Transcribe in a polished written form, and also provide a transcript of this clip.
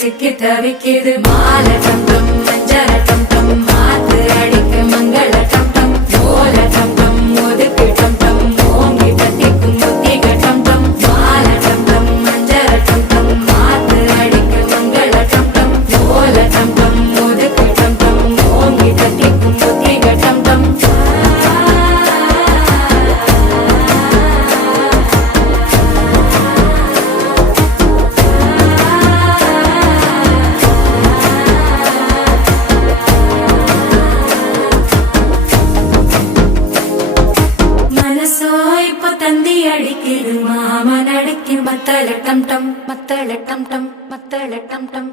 சிக்கி தவிக்குது மால டம் டம் மஞ்சர டம் டம் மாத்து அடிக்க மங்கள டம் டம் ஓல டம் டம் ஒதுக்கு டம் டம் ஓங்கி தட்டிக்கும் புத்திக டம் டம் மால டம் டம் மஞ்சர டம் டம் மாத்து அடிக்க மங்கள டம் டம் ஓல டம் டம் ஒதுக்கு டம் டம் ஓங்கி தட்டிக்கும் புத்திக டம் டம் தந்தி அடிக்குது மாமன் அடிக்கும் மத்தள டம் டம் மத்தள டம் டம் மத்தள டம் டம்